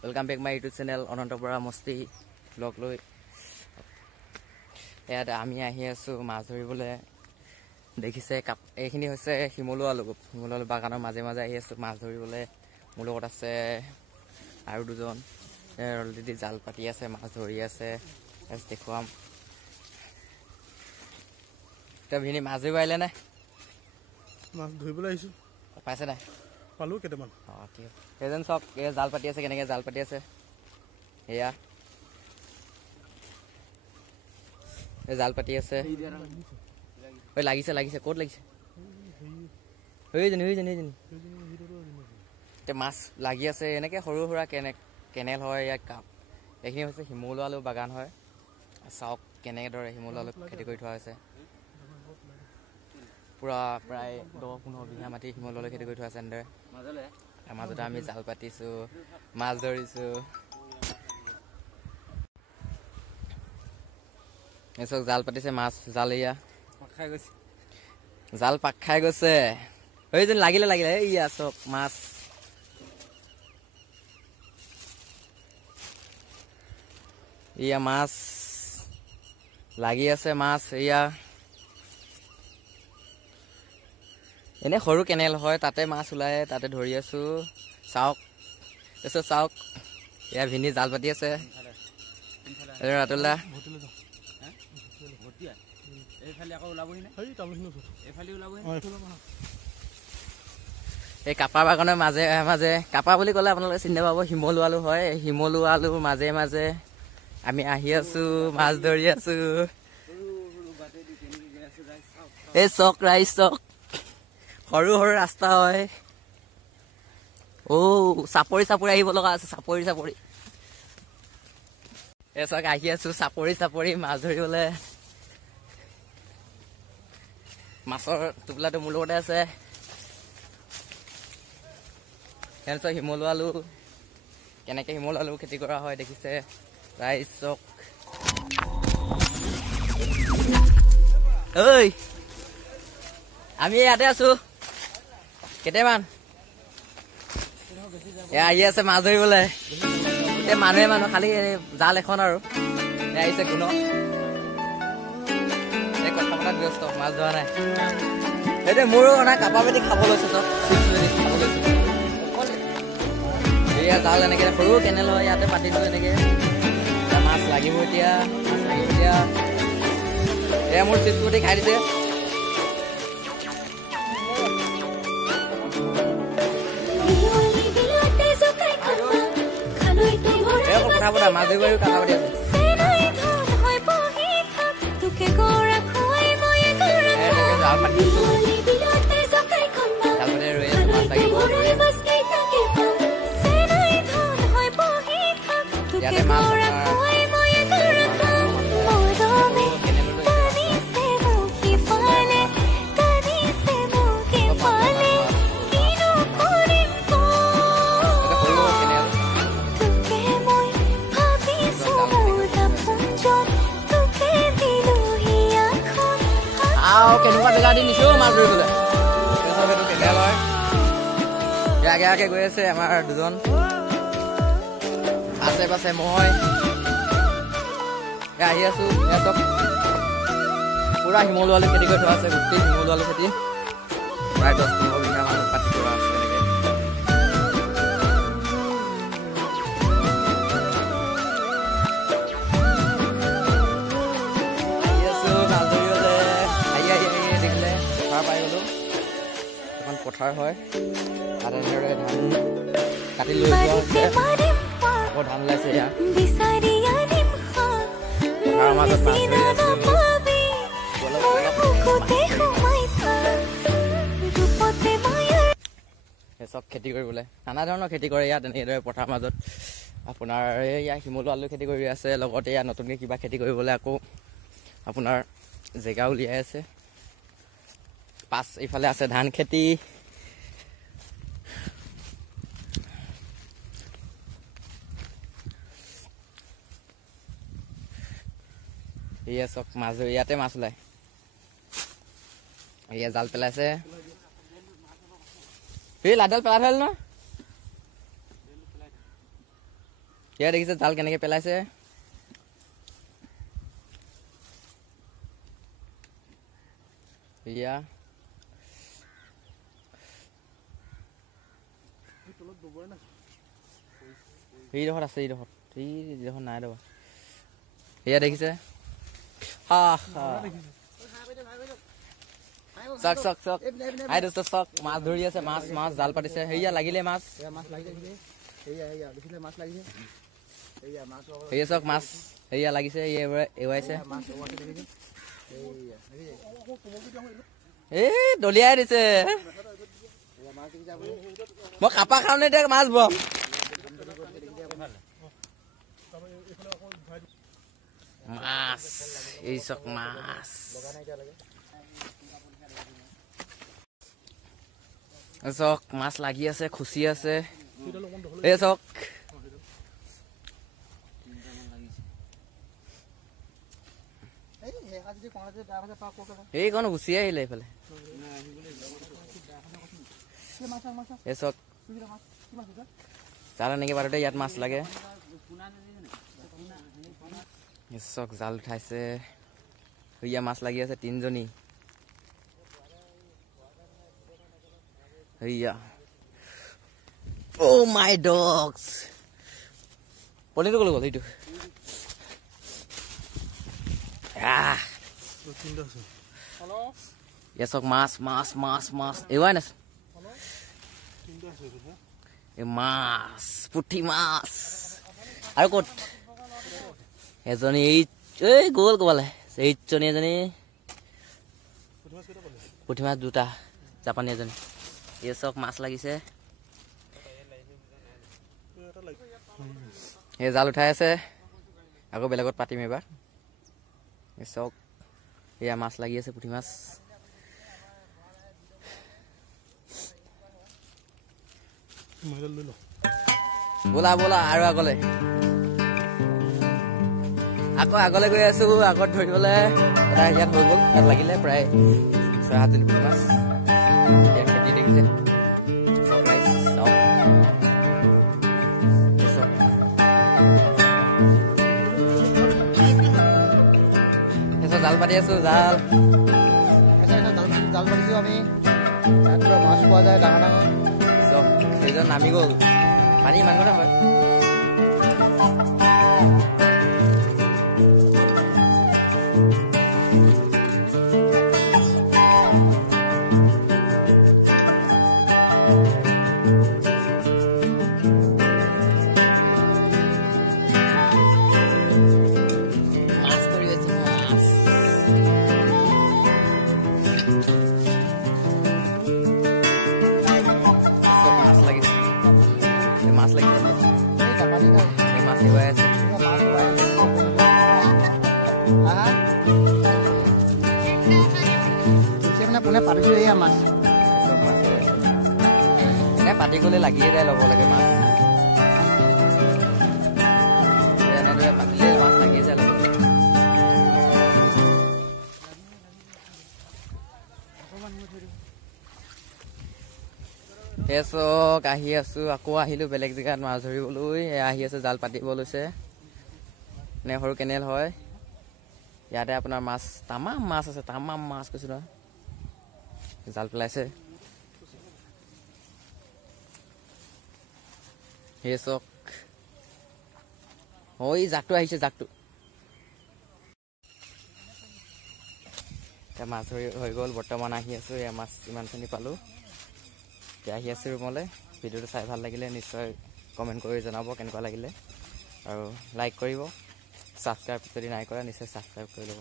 welcome back my YouTube channel Ananta Bora মস্তি vlog লৈ ইয়াত আমি আহি আছো মাছ ধৰিবলৈ দেখিছে এইখিনি হৈছে শিমলু আলু বাগানৰ মাজে মাজে আহি আছো মাছ ধৰিবলৈ মোৰ লগত আছে আৰু দুজন অলৰেডি জাল পাতি আছে মাছ ধৰি আছে দেখুৱাম এতিয়া ভিনি মাছ ধৰিব আহিলে নে মাছ ধৰিবলৈ আহিছো পাইছে নাই পালো কেইটামান ঠিক আছে এজন চক জাল পাতি আছে কেনেকৈ জাল পাতি আছে এয়া জাল পাতি আছে ঐ লাগিছে লাগিছে ক'ত লাগিছে এতিয়া মাছ লাগি আছে এনেকৈ সৰু সুৰা কেনেল হয় ইয়াত কাপ এইখিনি হৈছে শিমলু আলু বাগান হয় চাওক কেনেদৰে শিমলু আলু খেতি কৰি থোৱা হৈছে পুৰা প্ৰায় 10-15 বিঘা মাটি শিমলু আলু খেতি কৰি থোৱা আছে এনেদৰে মাজতে আমি জাল পাতিছোঁ মাছ ধৰিছোঁ এচক জাল পাতিছে মাছ জাল এয়া জাল পাক খাই গৈছে এইজন লাগিলে লাগিলে এয়া চক মাছ এয়া মাছ লাগি আছে মাছ এয়া এনে সৰু কেনেল হয় তাতে মাছ ওলাই তাতে ধৰি আছো চাওক তাৰপিছত চাওক এয়া ভিনি জাল পাতি আছে ৰাতুলা এই কাপা বাগানৰ মাজে মাজে কাপা বুলি ক'লে আপোনালোকে চিনি পাব শিমলু আলু হয় শিমলু আলু মাজে মাজে আমি আহি আছো মাছ ধৰি আছো এই চক ৰাইজ চক সৰু সৰু ৰাস্তা হয় চাপৰি চাপৰি আহিব লগা আছে চাপৰি চাপৰি এই চক আহি আছো চাপৰি চাপৰি মাছ ধৰিবলৈ মাছৰ টোপোলাটো মোৰ লগতে আছে চক শিমলু আলু কেনেকৈ শিমলু আলু খেতি কৰা হয় দেখিছে ৰাইজ চক ঐ আমি ইয়াতে আছো কেইটামান আহি আছে মাছ ধৰিবলৈ মানুহে মানুহ খালি জাল এখন আৰু আহিছে গুণ কথা পতাত ব্যস্ত মাছ ধৰা নাই এতিয়া মোৰো অনা কাপা পেটি খাব লৈছো চব খাব লৈছো এয়া জাল এনেকে সৰু কেনেল হয় ইয়াতে পাতি দিওঁ এনেকে মাছ লাগিব এতিয়া এয়া মোৰ চিপছ পুটি খাই দিছে কথা পতা মাছ ধৰিব কথা পাতি আছে জাল পাতি ৰৈ আছো মাছ লাগিব ইয়াতে মাছ কেনেকুৱা জেগা দি নিছো মাছ ধৰিবলৈ কেনেল হয় আগে আগে গৈ আছে আমাৰ দুজন আছে পাছে মই আহি আছো চব পুৰা শিমলু আলু খেতি কৰি থোৱা আছে গোটেই শিমলু আলু খেতি প্ৰায় 10-15 বিঘা মানুহ পাতি কৰা আছে পথাৰ হয় তাত এনেদৰে ধান কাটি লৈ যোৱা হৈছে আকৌ ধান ওলাইছে ইয়াত পথাৰৰ মাজত মাছ ধৰি আছো চব খেতি কৰিবলৈ নানা ধৰণৰ খেতি কৰে ইয়াত এনেদৰে পথাৰৰ মাজত আপোনাৰ ইয়াত শিমলু আলু খেতি কৰি আছে লগতে ইয়াত নতুনকৈ কিবা খেতি কৰিবলৈ আকৌ আপোনাৰ জেগা উলিয়াই আছে ইফালে আছে ধান খেতি এয়া চব মাছ ইয়াতে মাছ ওলাই এয়া জাল পেলাইছে এই লাডাল পেলাই থলে ন এয়া দেখিছে জাল কেনেকৈ পেলাইছে এয়া এইডোখৰত আছে এইডোখৰত নাই ৰ'বা এয়া দেখিছে চক চক চক আই দোস্ত চক মাছ ধৰি আছে মাছ জাল পাতিছে সেয়া লাগিলে মাছ সেয়া চক মাছ সেয়া লাগিছে এৱাইছে এই দলিয়াই দিছে মই কাপা খাওঁ নে এতিয়া মাছ বম মাছ এই চক মাছ চক মাছ লাগি আছে খুচি আছে এই চক এইকণ গুচি আহিলে এইফালে এই চক জাল এনেকে বাৰতে ইয়াত মাছ লাগে চক জাল উঠাইছে সেয়া মাছ লাগি আছে 3 জনী সেয়া Oh my dogs পলিটো গ'ল এইটো চক মাছ মাছ মাছ মাছ এৱাই নাছে মাছ পুঠি মাছ আৰু ক'ত এজনী এই গ'ল ক'বালে 8 জনী এজনী পুঠি মাছ 2টা জাপানী এজনী এই চক মাছ লাগিছে এই জাল উঠাই আছে আকৌ বেলেগত পাতিম এবাৰ এই চক এয়া মাছ লাগি আছে পুঠি মাছ ব'লা ব'লা আৰু আগলৈ গৈ আছো আগত ধৰিবলৈ এটা ইয়াত হৈ গ'ল ইয়াত লাগিলে প্ৰায় 6-7 জনী পুঠি মাছ ইয়াত খেতি দেখিছে জাল পাতি আছো জাল পাতিছো আমি মাছ পোৱা যায় ডাঙৰ ডাঙৰ চব সেইজন নামি গ'ল পানী ইমান কথা হয় মাছ লাগিছে মাছ এৱাই আছে কোনে পাতিছো এয়া মাছ এনে পাতি গ'লে লাগিয়ে যায় ল'ব লাগে মাছ এনেদৰে পাতিলে মাছ লাগিয়ে যায় ল'ব চক আহি আছো আকৌ আহিলো বেলেগ জেগাত মাছ ধৰিবলৈ আহি আছে জাল পাতিব লৈছে নে সৰু কেনেল হয় ইয়াতে আপোনাৰ মাছ তামাম মাছ আছে তামাম মাছ কৈছো নহয় জাল পেলাইছে হে চক ওই জাকটো আহিছে জাকটো মাছ ধৰি হৈ গ'ল বৰ্তমান আহি আছো এয়া মাছ ইমানখিনি পালো আহি আছো ৰুমলৈ ভিডিঅ'টো চাই ভাল লাগিলে নিশ্চয় কমেণ্ট কৰি জনাব কেনেকুৱা লাগিলে আৰু লাইক কৰিব ছাবস্ক্ৰাইব যদি নাই কৰা নিশ্চয় ছাবস্ক্ৰাইব কৰি ল'ব